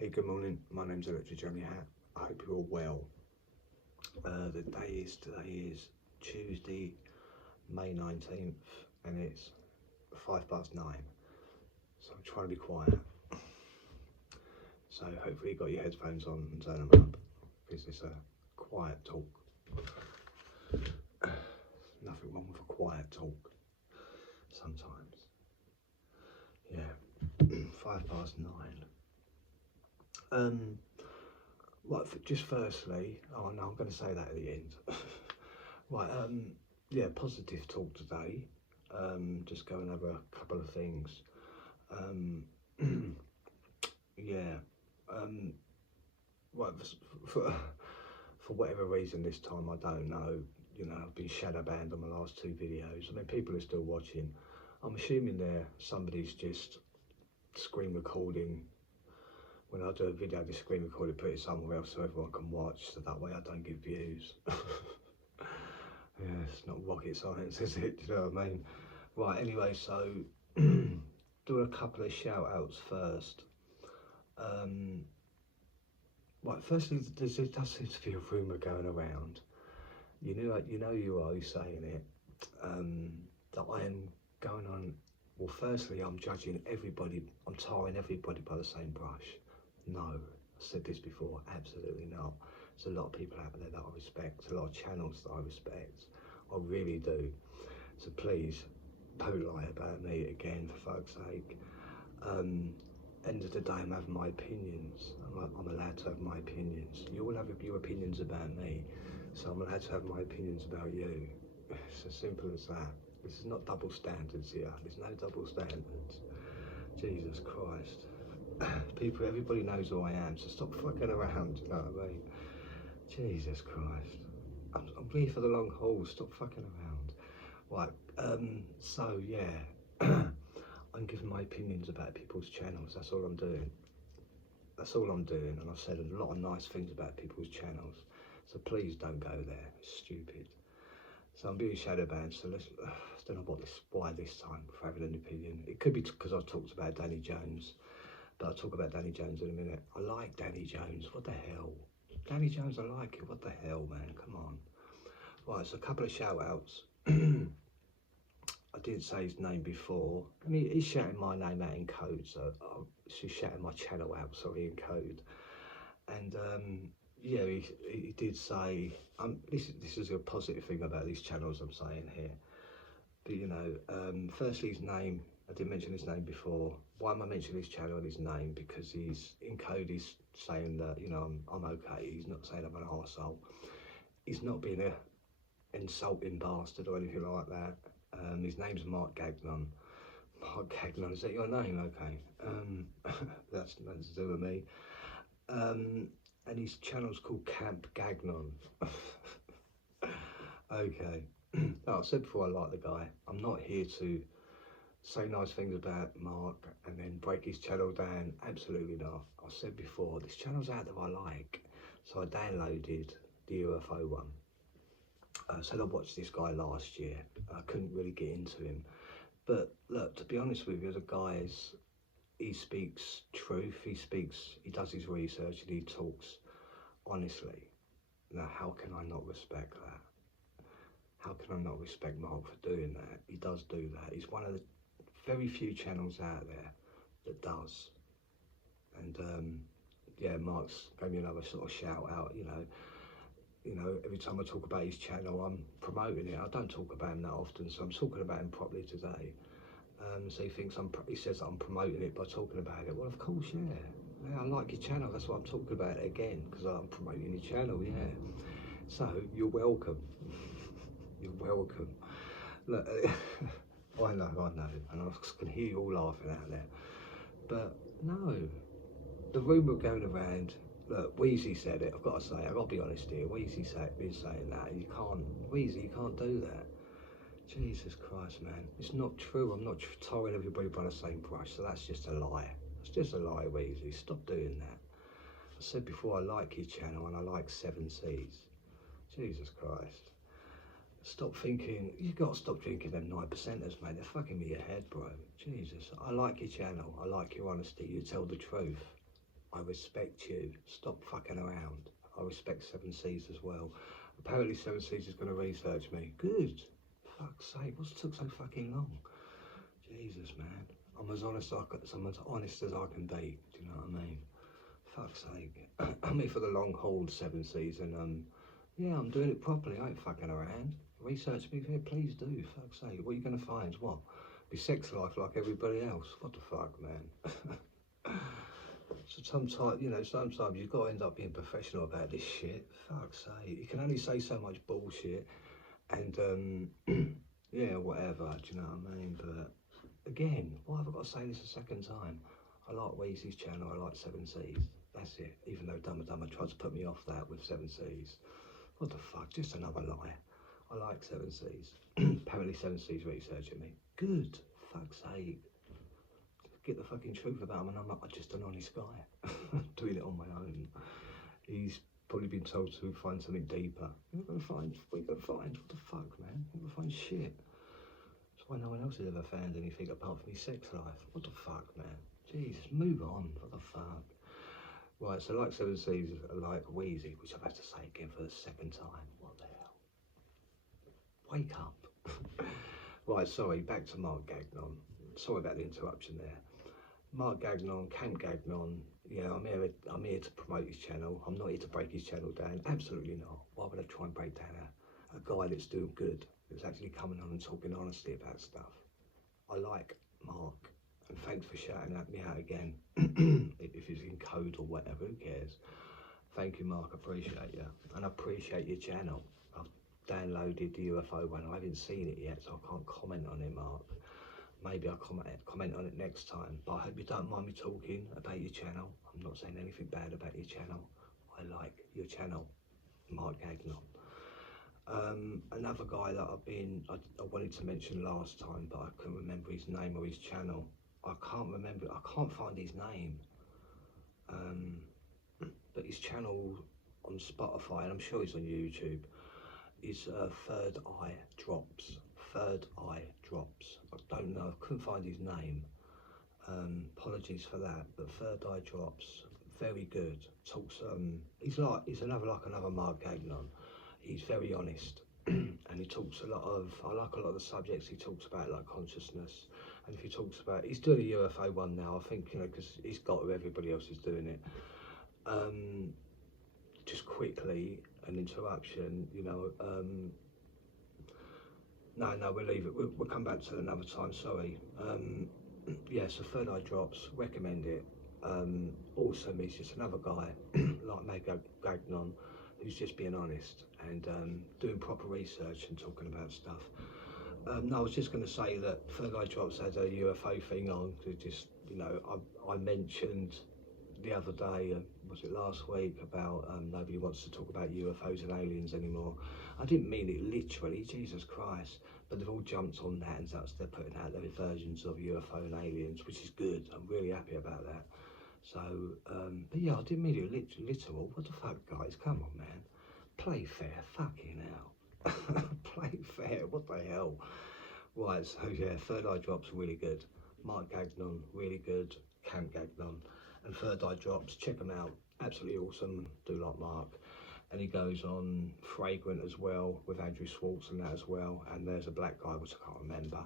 Hey, good morning. My name's Electric Jeremy Hat. I hope you're all well. Today is Tuesday, May 19th, and it's 9:05. So I'm trying to be quiet. So hopefully you got your headphones on and turn them up, because it's a quiet talk. Nothing wrong with a quiet talk. Sometimes. Yeah. 9:05. Right, just firstly, oh no, I'm going to say that at the end. Right, yeah, positive talk today. Just going over a couple of things. Yeah, right, for whatever reason this time, I don't know. You know, I've been shadow banned on my last 2 videos. I mean, people are still watching. I'm assuming somebody's just screen recording. When I do a video, I just screen record it, put it somewhere else so everyone can watch, so that way I don't give views. Yeah, it's not rocket science, is it? Do you know what I mean? Right, anyway, so do a couple of shout outs first. Right, firstly, there does seem to be a rumour going around. You know you are saying it, that I am going on. Well, firstly, I'm judging everybody, I'm tarring everybody by the same brush. No, I said this before, absolutely not. There's a lot of people out there that I respect, a lot of channels that I respect, I really do. So please, don't lie about me again, for fuck's sake. End of the day, I'm having my opinions. I'm allowed to have my opinions. You all have your opinions about me, so I'm allowed to have my opinions about you. It's as simple as that. This is not double standards here. There's no double standards. Jesus Christ. People, everybody knows who I am, so stop fucking around, you know what I mean? Jesus Christ. I'm really for the long haul, stop fucking around. Right, so yeah, I'm giving my opinions about people's channels, that's all I'm doing. That's all I'm doing, and I've said a lot of nice things about people's channels, so please don't go there, it's stupid. So I'm being shadow banned, so I don't know why this time for having an opinion. It could be because I've talked about Danny Jones, but I'll talk about Danny Jones in a minute. I like Danny Jones, what the hell? Danny Jones, I like it, what the hell, man, come on. Right, so a couple of shout outs. I didn't say his name before. I mean, he's shouting my name out in code, so she's shouting my channel out, sorry, in code. And yeah, he did say, this is a positive thing about these channels I'm saying here. But you know, firstly his name, I didn't mention his name before. Why am I mentioning his channel and his name? Because he's in code, he's saying that, you know, I'm okay. He's not saying I'm an arsehole. He's not being a insulting bastard or anything like that. His name's Mark Gagnon. Mark Gagnon, is that your name? Okay. That's nothing to do with me. And his channel's called Camp Gagnon. Okay. No, I said before I like the guy. I'm not here to say nice things about Mark and then break his channel down. Absolutely not. I said before, this channel's out that I like. So I downloaded the UFO one. Said I watched this guy last year. I couldn't really get into him. But look, to be honest with you, the guy he speaks truth, he does his research and he talks honestly. Now, how can I not respect that? How can I not respect Mark for doing that? He does do that. He's one of the very few channels out there that does. And yeah, Mark's gave me another sort of shout out, you know, every time I talk about his channel, I'm promoting it. I don't talk about him that often, so I'm talking about him properly today. So he says that I'm promoting it by talking about it. Well, of course, yeah. I like your channel. That's why I'm talking about it again, because I'm promoting your channel, yeah. So you're welcome. You're welcome. Look, I know, and I can hear you all laughing out there. But no, the rumour going around. Look, Wheezy said it. I've got to say, I've got to be honest here. Wheezy's been saying that. Wheezy, you can't do that. Jesus Christ, man. It's not true. I'm not tarring everybody by the same brush, so that's just a lie. It's just a lie, Weezy. Stop doing that. I said before, I like his channel and I like 7Cs. Jesus Christ. Stop thinking, you've got to stop drinking them 9%ers, mate. They're fucking me your head, bro. Jesus. I like your channel. I like your honesty. You tell the truth. I respect you. Stop fucking around. I respect Seven Seas as well. Apparently Seven Seas is going to research me. Good. Fuck's sake, what's took so fucking long? Jesus, man. I'm as honest as I can be. Do you know what I mean? Fuck's sake. I'm here for the long haul, Seven Seas, and yeah, I'm doing it properly. I ain't fucking around. Research me, please do. Fuck's sake. What are you going to find? What? Be sex life like everybody else? What the fuck, man? So sometimes, sometimes you've got to end up being professional about this shit. Fuck's sake. You can only say so much bullshit, and yeah, whatever. Do you know what I mean? But again, why have I got to say this a second time? I like Weezy's channel. I like Seven Seas. That's it. Even though Dumma tried to put me off that with Seven Seas. What the fuck? Just another lie. I like Seven Seas. Apparently Seven Seas researching me. Good. Fuck's sake. Get the fucking truth about him, and I'm not just an honest guy. Doing it on my own. He's probably been told to find something deeper. You're not gonna find. What are you gonna find? What the fuck, man? You're gonna find shit. That's why no one else has ever found anything apart from his sex life. What the fuck, man? Jesus, move on. What the fuck? Right, so like Seven Seas, like Wheezy, which I've had to say again for the second time. What the hell? Wake up. Right, sorry, back to Mark Gagnon. Sorry about the interruption there. Mark Gagnon, Camp Gagnon. Yeah, I'm here to promote his channel. I'm not here to break his channel down. Absolutely not. Why would I try and break down a guy that's doing good, that's actually coming on and talking honestly about stuff? I like Mark, and thanks for shouting at me out again. If it's in code or whatever, who cares? Thank you, Mark, I appreciate you. And I appreciate your channel. I've downloaded the UFO one. I haven't seen it yet, so I can't comment on it, Mark. Maybe I'll comment on it next time. But I hope you don't mind me talking about your channel. I'm not saying anything bad about your channel. I like your channel, Mark Gagnon. Another guy that I wanted to mention last time, but I couldn't remember his name or his channel. I can't find his name. But his channel on Spotify, and I'm sure he's on YouTube, is Third Eye Drops. Third Eye Drops. I don't know, I couldn't find his name. Apologies for that, but Third Eye Drops, very good. Talks, he's like another Mark Gagnon. He's very honest, and he talks I like a lot of the subjects he talks about, like consciousness. And if he talks about, he's doing a UFO one now, I think, because he's got who everybody else is doing it. Just quickly, an interruption, no, we'll leave it. We'll come back to it another time, sorry. Yeah, so Third Eye Drops, recommend it. Also, he's just another guy, like Meg Gagnon, who's just being honest and doing proper research and talking about stuff. No, I was just going to say that Third Eye Drops had a UFO thing on. Just, I mentioned the other day, was it last week, about nobody wants to talk about UFOs and aliens anymore. I didn't mean it literally, Jesus Christ, but they've all jumped on that, and they're putting out their versions of UFO and aliens, which is good. I'm really happy about that. So, but yeah, I didn't mean it literal. What the fuck, guys? Come on, man. Play fair, fucking hell. Play fair, what the hell? Right, so yeah, Third Eye Drops, really good. Mark Gagnon, really good. Camp Gagnon. And Third Eye Drops, check them out. Absolutely awesome. Do like Mark. And he goes on Fragrant as well, with Andrew Schwartz and that as well. And there's a black guy, which I can't remember.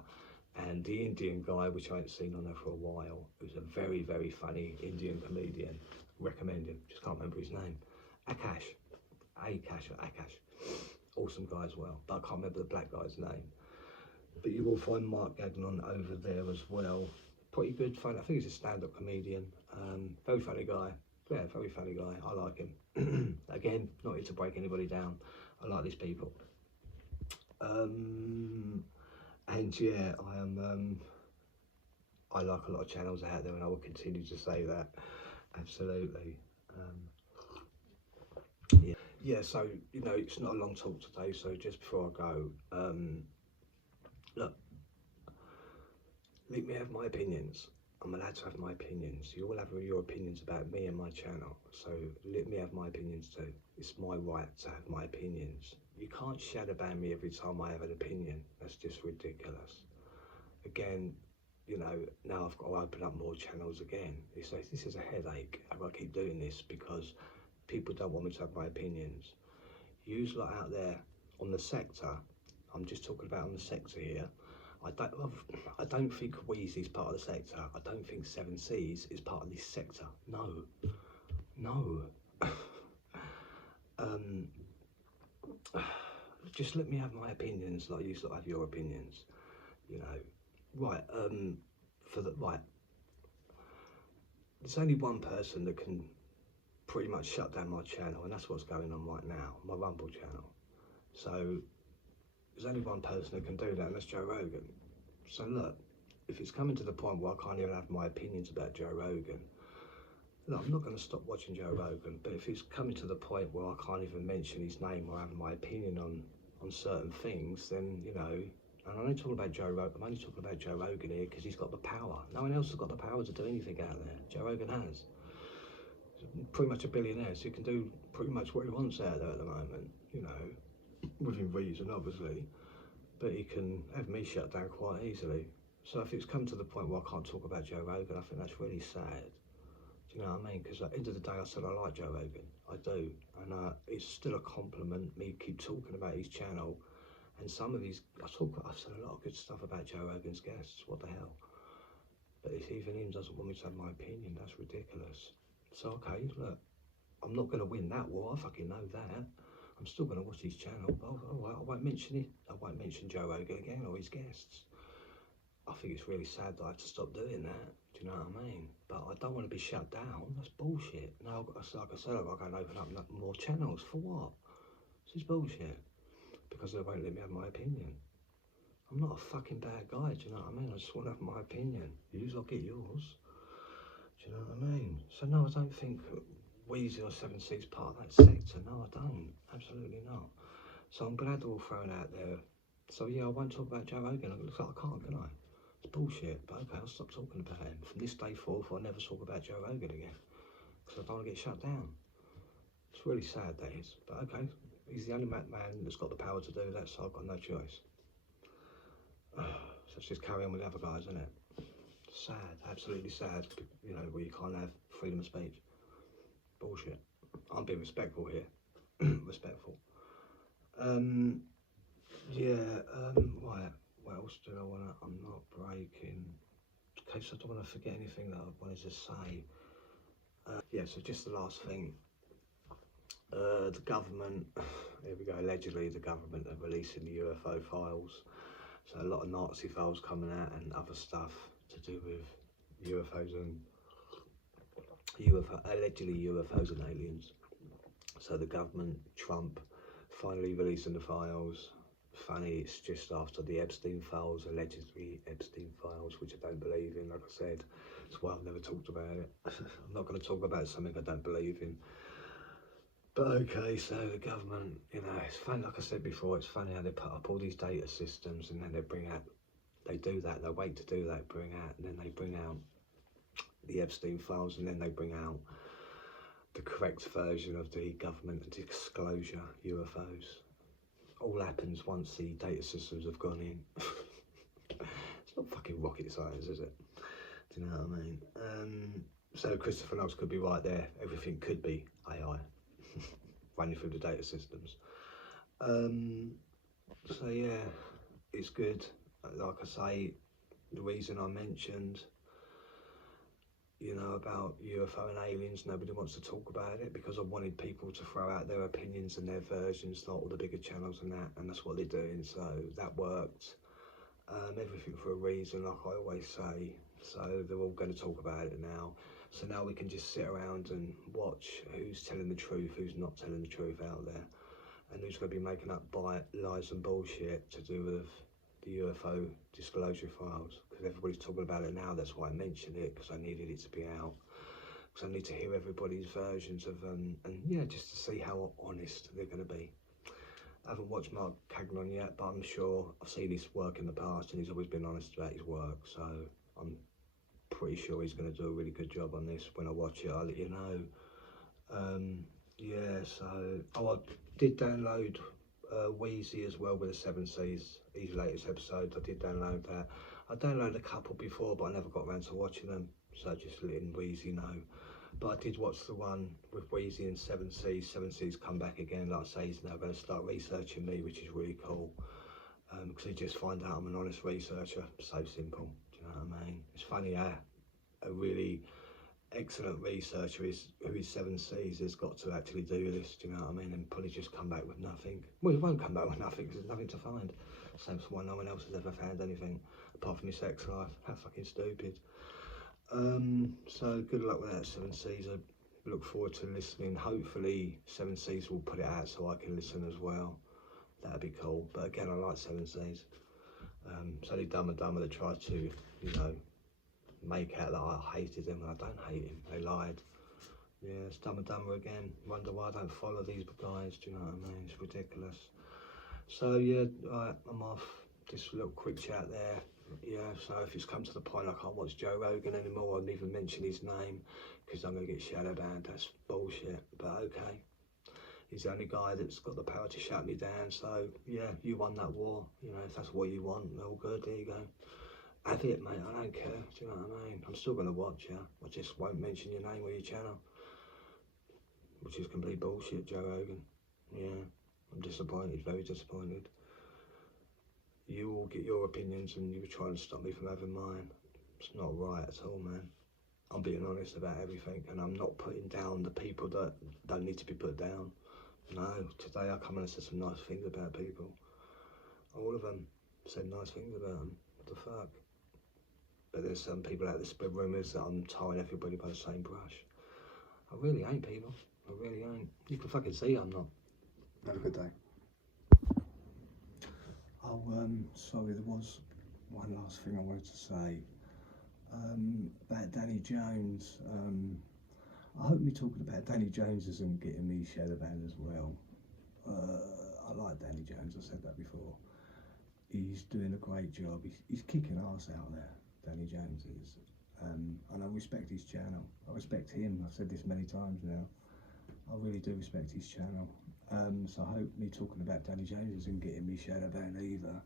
And the Indian guy, which I ain't seen on there for a while, who's a very, very funny Indian comedian. Recommend him. Just can't remember his name. Akash. Awesome guy as well. But I can't remember the black guy's name. But you will find Mark Gagnon over there as well. Pretty good fun. I think he's a stand-up comedian. Very funny guy. Yeah, very funny guy. I like him. Again, not here to break anybody down. I like these people. And yeah, I like a lot of channels out there, and I will continue to say that. Absolutely. Yeah, so, it's not a long talk today, so just before I go, look, let me have my opinions. I'm allowed to have my opinions. You all have your opinions about me and my channel, so let me have my opinions too. It's my right to have my opinions. You can't shadow ban me every time I have an opinion. That's just ridiculous. Again, you know, now I've got to open up more channels again. It's like, this is a headache. I've got to keep doing this because people don't want me to have my opinions. You lot out there on the sector, I'm just talking about on the sector here. I don't think Wheezy's part of the sector. I don't think Seven Seas is part of this sector. No, no. Just let me have my opinions, like you sort of have your opinions. You know, right? Right. There's only one person that can pretty much shut down my channel, and that's what's going on right now, my Rumble channel. So there's only one person that can do that, and that's Joe Rogan. So look, if it's coming to the point where I can't even have my opinions about Joe Rogan, look, I'm not going to stop watching Joe Rogan, but if it's coming to the point where I can't even mention his name or have my opinion on certain things, then, you know, and I'm only talking about Joe Rogan, I'm only talking about Joe Rogan here because he's got the power. No one else has got the power to do anything out there. Joe Rogan has. He's pretty much a billionaire, so he can do pretty much what he wants out there at the moment, you know, within reason, obviously. But he can have me shut down quite easily. So if it's come to the point where I can't talk about Joe Rogan, I think that's really sad. Do you know what I mean? Because at the end of the day, I said I like Joe Rogan. I do. And it's still a compliment, me keep talking about his channel. And some of his, I've said a lot of good stuff about Joe Rogan's guests. What the hell? But if even him doesn't want me to have my opinion, that's ridiculous. So, okay, look, I'm not going to win that war. I fucking know that. I'm still going to watch his channel, but I won't mention it. I won't mention Joe Rogan again or his guests. I think it's really sad that I have to stop doing that. Do you know what I mean? But I don't want to be shut down. That's bullshit. No, like I said, I've got to go and open up more channels. For what? This is bullshit. Because they won't let me have my opinion. I'm not a fucking bad guy, do you know what I mean? I just want to have my opinion. I'll get yours. Do you know what I mean? So no, I don't think Wheezy or Seven Seas part of that sector. No, I don't. Absolutely not. So I'm glad they're all thrown out there. So yeah, I won't talk about Joe Rogan. It looks like I can't, can I? It's bullshit, but okay, I'll stop talking about him. From this day forth, I'll never talk about Joe Rogan again. Because I don't want to get shut down. It's really sad, that is. But okay, he's the only man that's got the power to do that, so I've got no choice. So let's just carry on with the other guys, isn't it? Sad, absolutely sad, you know, where you can't have freedom of speech. Bullshit. I'm being respectful here. Respectful. Yeah, right. What else do I want to, I'm not breaking. Okay, so I don't want to forget anything that I wanted to say. Yeah, so just the last thing. The government, here we go, allegedly the government are releasing the UFO files. So a lot of Nazi files coming out and other stuff to do with UFOs and allegedly UFOs and aliens. So the government, Trump, finally releasing the files. Funny, it's just after the Epstein files, allegedly Epstein files, which I don't believe in, like I said. That's why I've never talked about it. I'm not going to talk about something I don't believe in. But okay, so the government, you know, it's funny, like I said before, it's funny how they put up all these data systems and then they bring out, they do that, they wait to do that, bring out, and then they bring out the Epstein files, and then they bring out the correct version of the government disclosure UFOs. All happens once the data systems have gone in. It's not fucking rocket science, is it? Do you know what I mean? So Christopher Noakes could be right there. Everything could be AI running through the data systems. So yeah, it's good. Like I say, the reason I mentioned, you know, about UFO and aliens, nobody wants to talk about it because I wanted people to throw out their opinions and their versions, like all the bigger channels and that's what they're doing. So that worked. Everything for a reason, like I always say. So they're all going to talk about it now. So now we can just sit around and watch who's telling the truth, who's not telling the truth out there, and who's going to be making up lies and bullshit to do with the UFO disclosure files. Because everybody's talking about it now. That's why I mentioned it, because I needed it to be out. Because I need to hear everybody's versions of and yeah, just to see how honest they're going to be. I haven't watched Mark Gagnon yet, but I'm sure I've seen his work in the past and he's always been honest about his work, so I'm pretty sure he's going to do a really good job on this. When I watch it, I'll let you know. Yeah, so I did download Wheezy as well with the 7 Seas, his latest episode. I did download that. I downloaded a couple before, but I never got around to watching them, so just letting Wheezy know. But I did watch the one with Wheezy and Seven Seas. Seven Seas come back again, like I say, he's now going to start researching me, which is really cool. Because he just find out I'm an honest researcher. So simple, do you know what I mean? It's funny how a really excellent researcher who is Seven Seas has got to actually do this, do you know what I mean? And probably just come back with nothing. Well, he won't come back with nothing because there's nothing to find. Same as why no one else has ever found anything apart from his sex life. How fucking stupid. So good luck with that, Seven Seas. I look forward to listening. Hopefully Seven Seas will put it out so I can listen as well. That'd be cool. But again, I like Seven Seas. It's only Dumb and Dumber that tried to, you know, make out that I hated him, and I don't hate him. They lied. Yeah, it's Dumb and Dumber again. Wonder why I don't follow these guys, do you know what I mean? It's ridiculous. So yeah, right, I'm off. Just a little quick chat there. Yeah, so if it's come to the point I can't watch Joe Rogan anymore, I won't even mention his name because I'm going to get shadow banned. That's bullshit, but okay. He's the only guy that's got the power to shut me down, so yeah, you won that war. You know, if that's what you want, all good, there you go. Have it, mate, I don't care, do you know what I mean? I'm still going to watch you, I just won't mention your name or your channel. Which is complete bullshit, Joe Rogan. Yeah, I'm disappointed, very disappointed. You all get your opinions and you were trying to stop me from having mine. It's not right at all, man. I'm being honest about everything, and I'm not putting down the people that don't need to be put down. No, today I come and said some nice things about people. All of them said nice things about them. What the fuck? But there's some people out there spread rumours that I'm tying everybody by the same brush. I really ain't, people. I really ain't. You can fucking see I'm not. Have a good day. Oh, sorry, there was one last thing I wanted to say. About Danny Jones. I hope me talking about Danny Jones isn't getting me shadow banned as well. I like Danny Jones, I said that before. He's doing a great job. He's kicking ass out there, Danny Jones is. And I respect his channel. I respect him. I've said this many times now. I really do respect his channel. So I hope me talking about Danny Jones isn't getting me shadow banned either.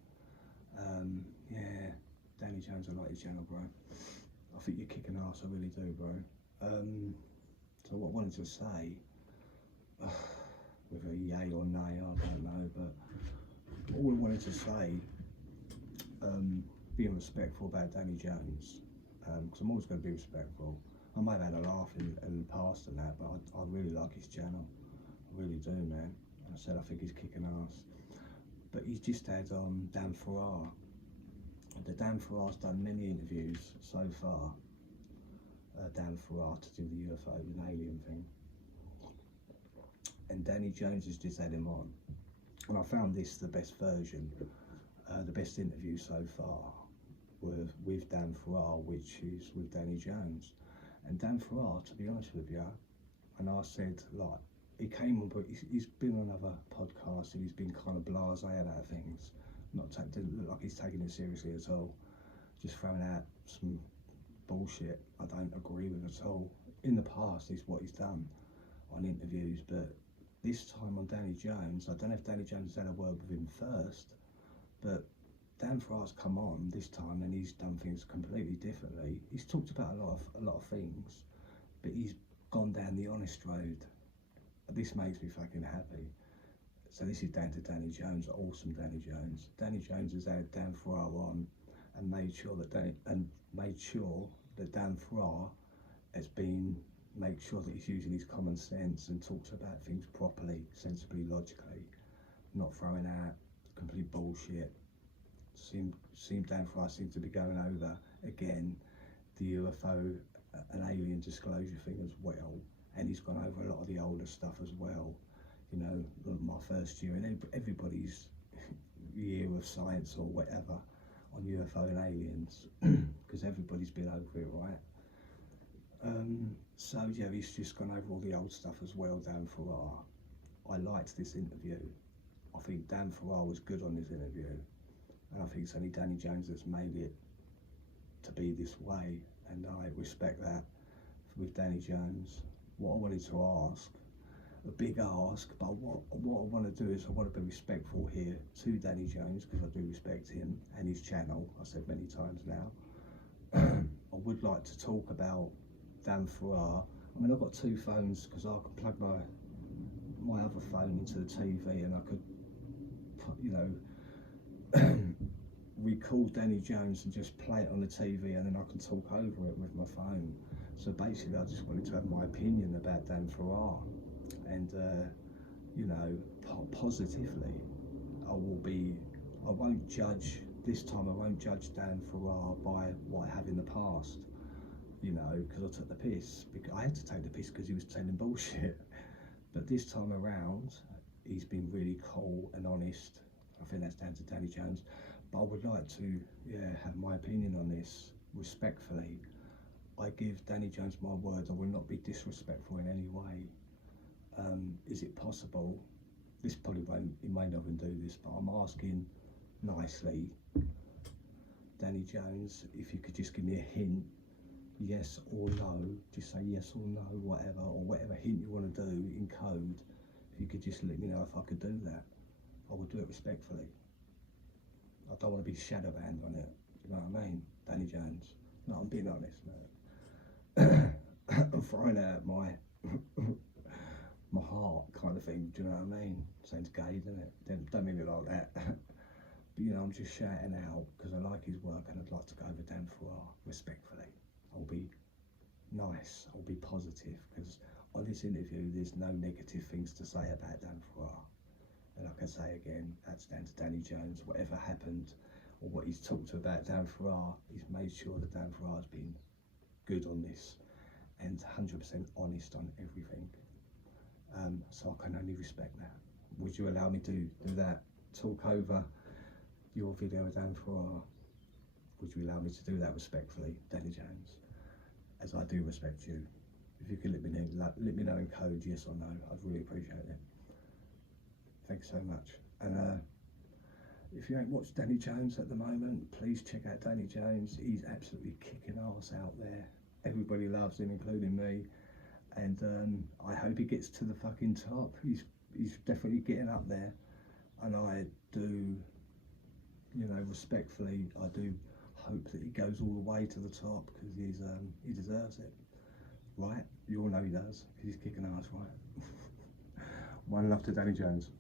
Yeah, Danny Jones, I like his channel, bro. I think you're kicking ass, I really do, bro. So what I wanted to say, whether yay or nay, I don't know, but all I wanted to say, being respectful about Danny Jones, because I'm always going to be respectful. I might have had a laugh in the past and that, but I really like his channel. I really do, man. And I said I think he's kicking ass. But he's just had Dan Farrar. The Dan Farrar's done many interviews so far. Dan Farrar to do the UFO and alien thing. And Danny Jones has just had him on. And I found this the best version, the best interview so far with Dan Farrar, which is with Danny Jones. And Dan Farrar, to be honest with you, and I said, like, he came on, but he's been on other podcasts and he's been kind of blasé about things. Didn't look like he's taking it seriously at all. Just throwing out some bullshit I don't agree with at all. In the past, is what he's done on interviews, but this time on Danny Jones, I don't know if Danny Jones has had a word with him first, but Dan Farrar's come on this time and he's done things completely differently. He's talked about a lot of things, but he's gone down the honest road. This makes me fucking happy. So this is down to Danny Jones, awesome Danny Jones. Danny Jones has had Dan Farrar on and made sure that Dan Farrar has been make sure that he's using his common sense and talks about things properly, sensibly, logically, not throwing out complete bullshit. Dan Farrar seems to be going over again the UFO and alien disclosure thing as well, and he's gone over a lot of the older stuff as well. You know, my first year and everybody's year of science or whatever on UFO and aliens, because everybody's been over it, right? So yeah, he's just gone over all the old stuff as well, Dan Farrar. I liked this interview. I think Dan Farrar was good on this interview, and I think it's only Danny Jones that's made it to be this way, and I respect that with Danny Jones. What I wanted to ask, a big ask, but what I want to do is I want to be respectful here to Danny Jones, because I do respect him and his channel. I said many times now. I would like to talk about Dan Farrar. I mean, I've got two phones because I can plug my other phone into the TV, and I could, you know, record Danny Jones and just play it on the TV, and then I can talk over it with my phone. So basically, I just wanted to have my opinion about Dan Farrar, and you know, positively. I won't judge this time. I won't judge Dan Farrar by what I have in the past, you know, because I took the piss. Because I had to take the piss because he was telling bullshit. But this time around, he's been really cool and honest. I think that's down to Danny Jones. But I would like to, have my opinion on this respectfully. I give Danny Jones my word. I will not be disrespectful in any way. Is it possible? This probably won't. He may not even do this, but I'm asking nicely, Danny Jones, if you could just give me a hint, yes or no. Just say yes or no, whatever, or whatever hint you want to do in code. If you could just let me know if I could do that, I would do it respectfully. I don't want to be shadow banned on it. You know what I mean, Danny Jones? No, I'm being honest, mate. I'm throwing out my my heart kind of thing. Do you know what I mean? Sounds gay, doesn't it? Don't mean it like that. But you know, I'm just shouting out because I like his work and I'd like to go over Dan Farrar respectfully. I'll be nice. I'll be positive, because on this interview, there's no negative things to say about Dan Farrar. And like I say again, that's down to Danny Jones. Whatever happened or what he's talked about Dan Farrar, he's made sure that Dan Farrar's been good on this and 100% honest on everything. So I can only respect that. Would you allow me to do that? Talk over your video with Dan Farrar? Would you allow me to do that respectfully, Danny Jones? As I do respect you. If you could let me know in code, yes or no, I'd really appreciate it. Thanks so much. And if you ain't watched Danny Jones at the moment, please check out Danny Jones. He's absolutely kicking ass out there. Everybody loves him, including me. And I hope he gets to the fucking top. He's definitely getting up there. And I do, you know, respectfully, I do hope that he goes all the way to the top, because he deserves it. Right? You all know he does, because he's kicking ass, right? One love to Danny Jones.